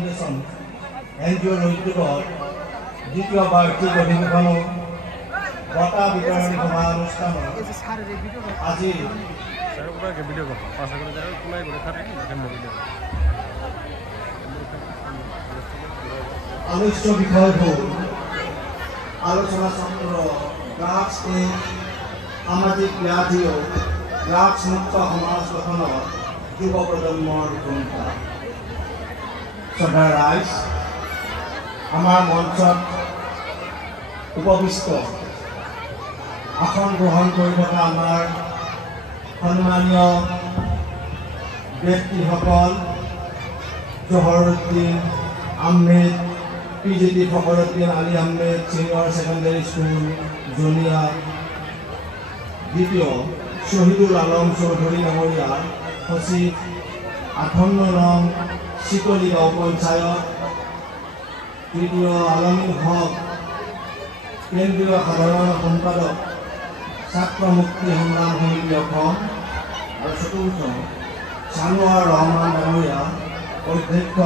Foundation NGOৰ উদ্যোগত দ্বিতীয় বাৰ্ষিক অধিৱেশন বঁটা বিতৰণী সভা অনুষ্ঠানত আজি আলোচ্য বিষয় হ'ল আলোচনা চক্ৰ ড্ৰাগছ সামাজিক ব্যাধি ও ড্ৰাগছ মুক্ত সমাজ গঠনত যুৱ প্ৰজন্মৰ ভূমিকা। শ্ৰদ্ধাৰ ৰাইজ, আমাৰ মঞ্চত উপবিষ্ট আসন গ্ৰহণ কৰি থকা আমাৰ সন্মানীয় ব্যক্তিসকল Jahuruddin Ahmed, PGT Fakhruddin Ali Ahmed senior secondary school Jania, দ্বিতীয় শহীদুল আলম চৌধুৰী ডাঙৰীয়া সচিব 58 নং চিকলিগাঁও পঞ্চায়ত, তৃতীয় আলমীৰ হক কেন্দ্ৰীয় সাধাৰণ সম্পাদক ছাত্ৰ মুক্তি সংগ্ৰাম সমিতি অসম, আৰু চতুৰ্থ ছানোৱাৰ ৰহমান ডাঙৰীয়া অধ্যক্ষ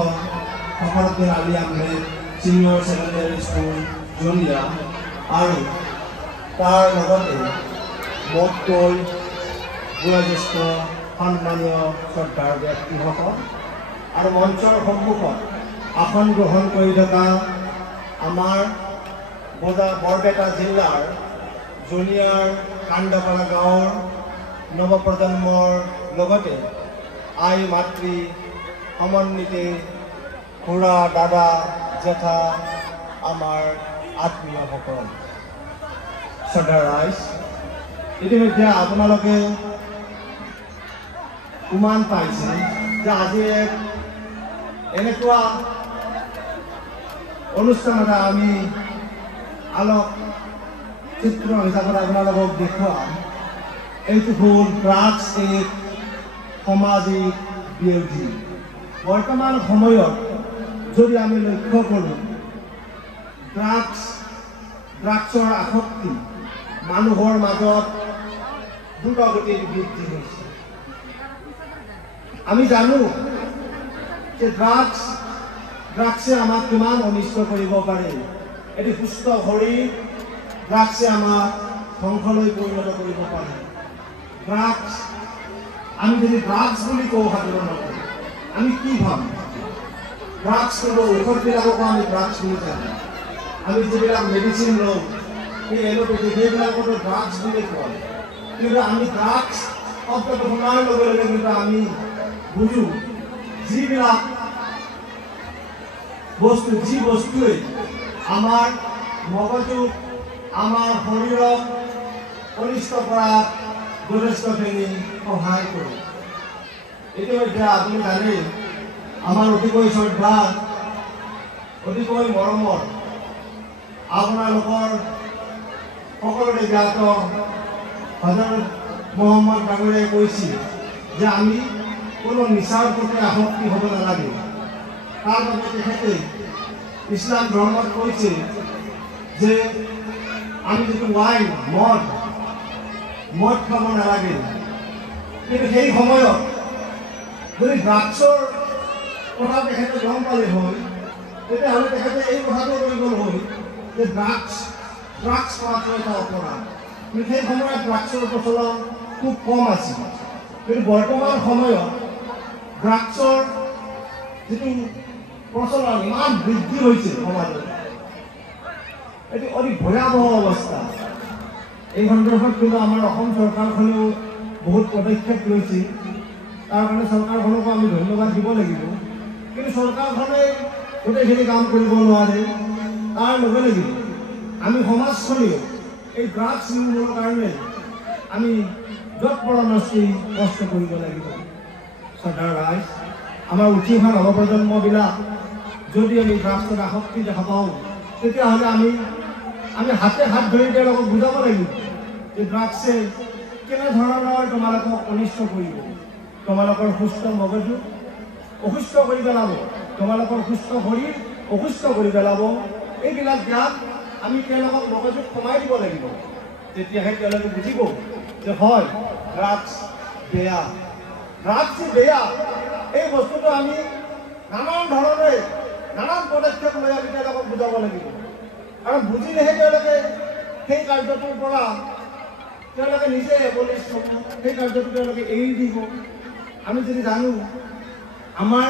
Fakhruddin Ali Ahmed senior secondary school Jania, আৰু তাৰ লগতে মোতকৈ বয়োজ্যেষ্ঠ সন্মানীয় শ্ৰদ্ধাৰ ব্যক্তিসকল আৰু মঞ্চৰ সন্মুখত আসন গ্ৰহণ কৰি থকা আমাৰ বৰপেটা জিলাৰ জনিয়াৰ কাণ্ডপাৰা গাঁৱৰ নৱপ্ৰজন্মৰ লগতে আই মাতৃ সমন্বিতে খুৰা দাদা জেঠা আমাৰ আত্মীয়সকল, শ্ৰদ্ধাৰ ৰাইজ, ইতিমধ্যে আপোনালোকে উমান পাইছে যে আজি এনেকুৱা অনুষ্ঠান এটা আমি আলোক চিত্ৰ হিচাপত আপোনালোকক দেখুৱাম। এইটো হ'ল ড্ৰাগছ এক সামাজিক ব্যাধি। বৰ্তমান সময়ত যদি আমি লক্ষ্য কৰোঁ, ড্ৰাগছৰ আসক্তি মানুহৰ মাজত দ্ৰুতগতিত বৃদ্ধি হৈছে। আমি জানো যে ড্ৰাগছে আমাক কিমান অনিষ্ট কৰিব পাৰে। এটি সুস্থ শৰীৰ ড্ৰাগছে আমাক ধ্বংসলৈ পৰিণত কৰিব পাৰে। আমি যদি ড্ৰাগছ বুলি কওঁ সাধাৰণতে আমি কি ভাবোঁ? ড্ৰাগছ কিন্তু ঔষধবিলাককো আমি ড্ৰাগছ বুলি জানো। আমি যিবিলাক মেডিচিন লওঁ, এই এলোপেথি, সেইবিলাকতো ড্ৰাগছ বুলি কয়। কিন্তু আমি ড্ৰাগছ শব্দটো শুনাৰ লগে লগে কিন্তু আমি বুজোঁ যিবিলাক বস্তু, যি বস্তুৱে আমাৰ মগজুক, আমাৰ শৰীৰক অনিষ্ট কৰাত যথেষ্টখিনি সহায় কৰে। ইতিমধ্যে আপুনি জানে আমাৰ অতিকৈ শ্ৰদ্ধা, অতিকৈ মৰমৰ আপোনালোকৰ সকলোৰে জ্ঞাত হজৰত মহম্মদ ডাঙৰীয়াই কৈছিল যে আমি কোনো নিচাৰ প্ৰতি আসক্তি হ'ব নালাগে। তাৰ বাবে তেখেতে ইছলাম ধৰ্মত কৈছে যে আমি যিটো ৱাইন মদ খাব নালাগে। কিন্তু সেই সময়ত যদি ড্ৰাগছৰ কথা তেখেতে গম পালে হয়, তেতিয়াহ'লে তেখেতে এই কথাটো কৈ গ'ল হয় যে ড্ৰাগছ খোৱাটো এটা অপৰাধ। কিন্তু সেই সময়ত ড্ৰাগছৰ প্ৰচলন খুব কম আছিল। কিন্তু বৰ্তমান সময়ত ড্ৰাগছৰ যিটো প্ৰচলন ইমান বৃদ্ধি হৈছে সমাজত, এইটো অতি ভয়াৱহ অৱস্থা। এই সন্দৰ্ভত কিন্তু আমাৰ অসম চৰকাৰখনেও বহুত পদক্ষেপ লৈছে। তাৰ কাৰণে চৰকাৰখনকো আমি ধন্যবাদ দিব লাগিব। কিন্তু চৰকাৰখনে গোটেইখিনি কাম কৰিব নোৱাৰে। তাৰ লগে লগে আমি সমাজখনেও এই ড্ৰাগছ নিৰ্মূলৰ কাৰণে আমি যৎপৰোনাস্তি কষ্ট কৰিব লাগিব। শ্ৰদ্ধাৰ ৰাইজ, আমাৰ উঠি অহা নৱপ্ৰজন্মবিলাক যদি আমি ড্ৰাগছৰ আসক্তি দেখা পাওঁ, তেতিয়াহ'লে আমি হাতে হাত ধৰি তেওঁলোকক বুজাব লাগিব যে ড্ৰাগছে কেনেধৰণৰ তোমালোকক অনিষ্ট কৰিব। তোমালোকৰ সুস্থ মগজু অসুস্থ কৰি পেলাব, তোমালোকৰ সুস্থ শৰীৰ অসুস্থ কৰি পেলাব। এইবিলাক জ্ঞান আমি তেওঁলোকক মগজুত সোমাই দিব লাগিব। তেতিয়াহে তেওঁলোকে বুজিব যে হয় ড্ৰাগছ বেয়া। ড্ৰাগছ বেয়া এই বস্তুটো আমি নানান ধৰণে নানান পদক্ষেপ লৈ আমি তেওঁলোকক বুজাব লাগিব আৰু বুজিলেহে তেওঁলোকে সেই কাৰ্যটোৰ পৰা তেওঁলোকে নিজে এবলিষ্ট হ'ব, সেই কাৰ্যটো তেওঁলোকে এৰি দিব। আমি যদি জানো আমাৰ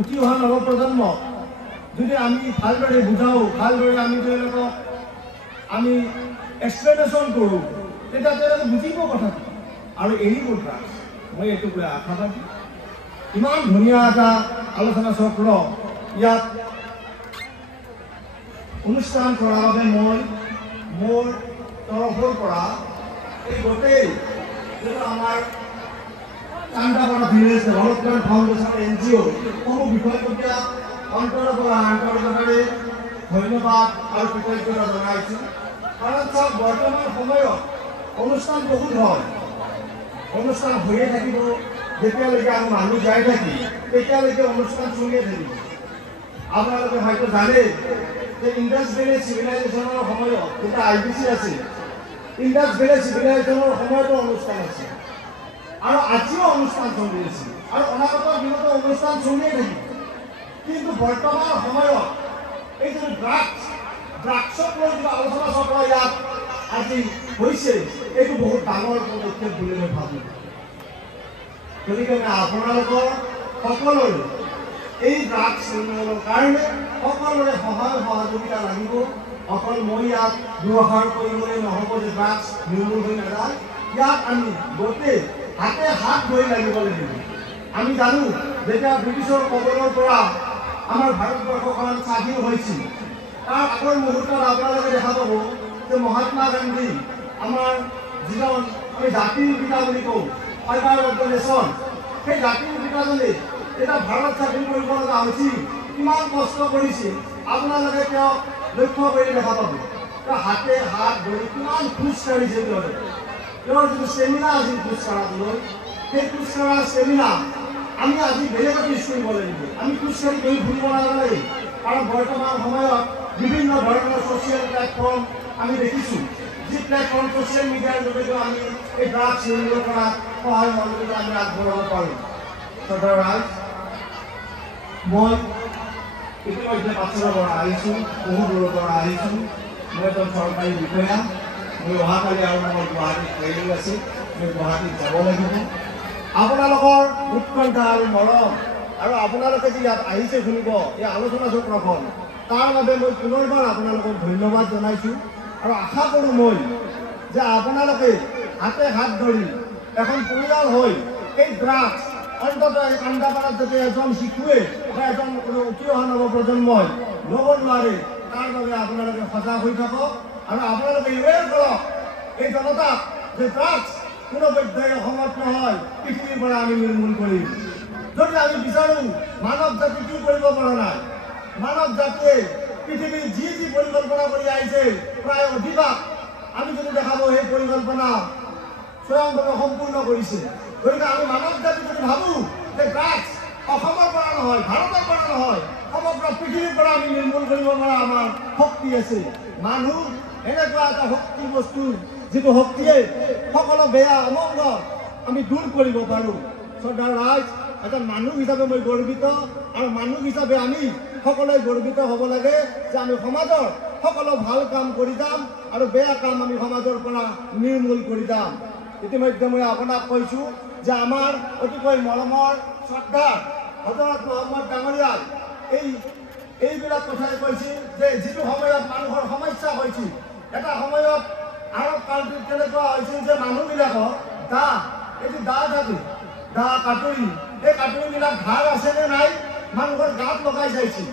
উঠি অহা নৱপ্ৰজন্মক যদি আমি ভালদৰে বুজাওঁ, ভালদৰে আমি তেওঁলোকক আমি এক্সপ্লেনেশ্যন কৰোঁ, তেতিয়া তেওঁলোকে বুজিব কথাটো আৰু এৰিব ড্ৰাগছ। মই এইটো লৈ আশাবাদী। ইমান ধুনীয়া এটা আলোচনা চক্ৰ ইয়াত অনুষ্ঠান কৰাৰ বাবে মই মোৰ তৰফৰ পৰা এই গোটেই যিটো আমাৰ Kandapara village development foundation NGO সমূহ বিষয়ববীয়া অন্তৰৰ পৰা আন্তৰিকতাৰে ধন্যবাদ আৰু কৃতজ্ঞতা জনাইছোঁ। কাৰণ চাওক, বৰ্তমান সময়ত অনুষ্ঠান বহুত হয়, অনুষ্ঠান হৈয়ে থাকিব, যেতিয়ালৈকে আমি মানুহ যাই থাকি তেতিয়ালৈকে অনুষ্ঠান চলিয়ে থাকিব। আপোনালোকে হয়তো জানে যে ইণ্ডাছ ভেলী চিভিলাইজেশ্যনৰ সময়ত যেতিয়া IBC আছিল, ইণ্ডাছ ভেলী চিভিলাইজেশ্যনৰ সময়তো অনুষ্ঠান আছিল আৰু আজিও অনুষ্ঠান চলি আছে আৰু অনাগত দিনতো অনুষ্ঠান চলিয়ে থাকিব। কিন্তু বৰ্তমান সময়ত এই যিটো ড্ৰাগছক লৈ যিটো আলোচনা চক্ৰ ইয়াত আজি হৈছে, এইটো বহুত ডাঙৰ পদক্ষেপ বুলি মই ভাবোঁ। গতিকে আপোনালোকৰ সকলোৰে এই ড্ৰাগছ নিৰ্মূলৰ কাৰণে সকলোৰে সহায় সহযোগিতা লাগিব। অকল মই ইয়াত ব্যৱহাৰ কৰিবলৈ নহ'ব যে ড্ৰাগছ নিৰ্মূল হৈ নাযায়, ইয়াত আমি গোটেই হাতে হাত ধৰি লাগিব লাগিব। আমি জানো যেতিয়া ব্ৰিটিছৰ কবলৰ পৰা আমাৰ ভাৰতবৰ্ষখন স্বাধীন হৈছিল, তাৰ আগৰ মুহূৰ্তত আপোনালোকে দেখা পাব যে মহাত্মা গান্ধী, আমাৰ যিজন আমি জাতিৰ পিতা বুলি কওঁ, ফাইবাৰ অফ দ্য নেশ্যন, সেই জাতিৰ পিতাজনে এটা ভাৰত স্বাধীন কৰিব লগা হৈছিল, কিমান কষ্ট কৰিছিল আপোনালোকে তেওঁক লক্ষ্য কৰি দেখা পাব। তেওঁ হাতে হাত ধৰি কিমান খোজ কাঢ়িছে, তেওঁৰ যিটো ষ্টেমিনা আছিল খোজ কাঢ়াবলৈ, সেই খোজ কঢ়াৰ ষ্টেমিনা আমি আজি বেলেগত ইউজ কৰিব লাগিব। আমি খোজকাঢ়ি গৈ ফুৰিব নালাগে, কাৰণ বৰ্তমান সময়ত বিভিন্ন ধৰণৰ ছ'চিয়েল প্লেটফৰ্ম আমি দেখিছোঁ, যি প্লেটফৰ্ম ছ'চিয়েল মিডিয়াৰ যোগেদিও আমি এই ড্ৰাগছ নিৰ্মূল কৰাত সহায় সহযোগিতা আমি আগবঢ়াব পাৰোঁ। শ্ৰদ্ধাৰ ৰাইজ, মই ইতিমধ্যে পাঠশালাৰ পৰা আহিছোঁ, বহু দূৰৰ পৰা আহিছোঁ। মই এজন চৰকাৰী বিষয়া, মই অহাকালি আৰু মোৰ গুৱাহাটীত ট্ৰেইনিং আছে, মই গুৱাহাটীত যাব লাগিব। আপোনালোকৰ উৎকণ্ঠা আৰু মৰম আৰু আপোনালোকে যি ইয়াত আহিছে শুনিব এই আলোচনা চক্ৰখন, তাৰ বাবে মই পুনৰবাৰ আপোনালোকক ধন্যবাদ জনাইছোঁ আৰু আশা কৰোঁ মই যে আপোনালোকে হাতে হাত ধৰি এখন পৰিয়াল হৈ এই ড্ৰাগছ অন্ততঃ এই কান্দাপাৰাত যাতে এজন শিশুৱে বা এজন উঠি অহা নৱপ্ৰজন্মই ল'ব নোৱাৰে, তাৰ বাবে আপোনালোকে সজাগ হৈ থাকক আৰু আপোনালোকে এৱেৰ কৰক এই জনতাক যে ড্ৰাগছ কোনো পধ্যেই অসমত নহয়, পৃথিৱীৰ পৰা আমি নিৰ্মূল কৰিম। যদি আমি বিচাৰোঁ, মানৱ জাতি কি কৰিব পৰা নাই, মানৱ জাতিয়ে পৃথিৱীৰ যি যি পৰিকল্পনা কৰি আহিছে প্ৰায় অধিকাংশ আমি যদি দেখাব সেই পৰিকল্পনা স্বয়ংভাৱে সম্পূৰ্ণ কৰিছে। গতিকে আমি মানৱ জাতি যদি ভাবোঁ যে ড্ৰাগছ অসমৰ পৰা নহয়, ভাৰতৰ পৰা নহয়, সমগ্ৰ পৃথিৱীৰ পৰা আমি নিৰ্মূল কৰিব পৰা আমাৰ শক্তি আছে। মানুহ এনেকুৱা এটা শক্তি বস্তু যিটো শক্তিয়ে সকলো বেয়া অমংগ আমি দূৰ কৰিব পাৰোঁ। শ্ৰদ্ধাৰ ৰাইজ, এজন মানুহ হিচাপে মই গৰ্বিত আৰু মানুহ হিচাপে আমি সকলোৱে গৰ্বিত হ'ব লাগে যে আমি সমাজৰ সকলো ভাল কাম কৰি যাম আৰু বেয়া কাম আমি সমাজৰ পৰা নিৰ্মূল কৰি যাম। ইতিমধ্যে মই আপোনাক কৈছোঁ যে আমাৰ অতিকৈ মৰমৰ শ্ৰদ্ধাৰ হজৰত মহম্মদ ডাঙৰীয়াই এইবিলাক কথাই কৈছিল যে যিটো সময়ত মানুহৰ সমস্যা হৈছিল, এটা সময়ত আৰৱ কাণ্ট্ৰিত কেনেকুৱা হৈছিল যে মানুহবিলাকক এই যে থাকে কাটুৰি, এই কাটুৰিবিলাক ধাৰ আছেনে নাই মানুহৰ গাত লগাই যাইছিল।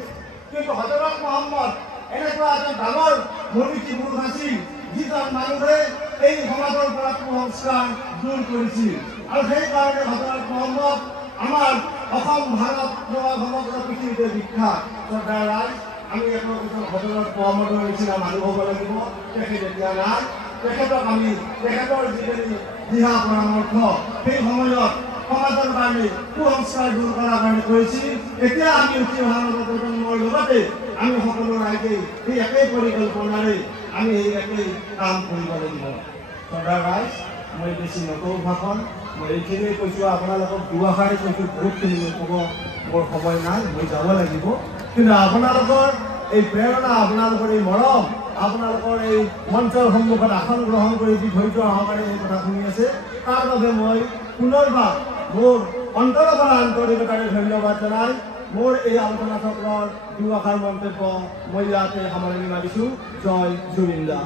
কিন্তু হজৰত মহম্মদ এনেকুৱা এজন ডাঙৰ মনীষী পুৰুষ আছিল যিজন মানুহে এই সমাজৰ পৰা কুসংস্কাৰ দূৰ কৰিছিল আৰু সেইকাৰণে হজৰত মহম্মদ আমাৰ অসম ভাৰত সমগ্ৰ পৃথিৱীতে বিখ্যাত। শ্ৰদ্ধাৰ ৰাইজ, আমি এখন হজৰত মহম্মদৰ নিচিনা মানুহ হ'ব লাগিব। তেখেত এতিয়া নাই, তেখেতৰ যিখিনি দিহা পৰামৰ্শ সেই সময়ত সমাজৰ কাৰণে কুসংস্কাৰ দূৰ কৰাৰ কাৰণে কৰিছিল। এতিয়া আমি উঠি অহা নৱপ্ৰজন্মৰ লগতে আমি সকলো ৰাইজে সেই একেই পৰিকল্পনাৰে আমি এই একেই কাম কৰিব লাগিব। শ্ৰদ্ধাৰ ৰাইজ, মই বেছি নকওঁ ভাষণ, মই এইখিনিয়ে কৈছোঁ, আপোনালোকক দুআষাৰে কৈছোঁ, বহুতখিনি ক'ব মোৰ সময় নাই, মই যাব লাগিব। কিন্তু আপোনালোকৰ এই প্ৰেৰণা, আপোনালোকৰ এই মৰম, আপোনালোকৰ এই মঞ্চৰ সন্মুখত আসন গ্ৰহণ কৰি যি ধৈৰ্য সহকাৰে এই কথা শুনি আছে, তাৰ বাবে মই পুনৰবাৰ মোৰ অন্তৰৰ পৰা আন্তৰিকতাৰে ধন্যবাদ জনাই মোৰ এই আলোচনা চক্ৰৰ দুআষাৰ মন্তব্য মই ইয়াতে সামৰণি মাৰিছোঁ। জয় জুবিন দা।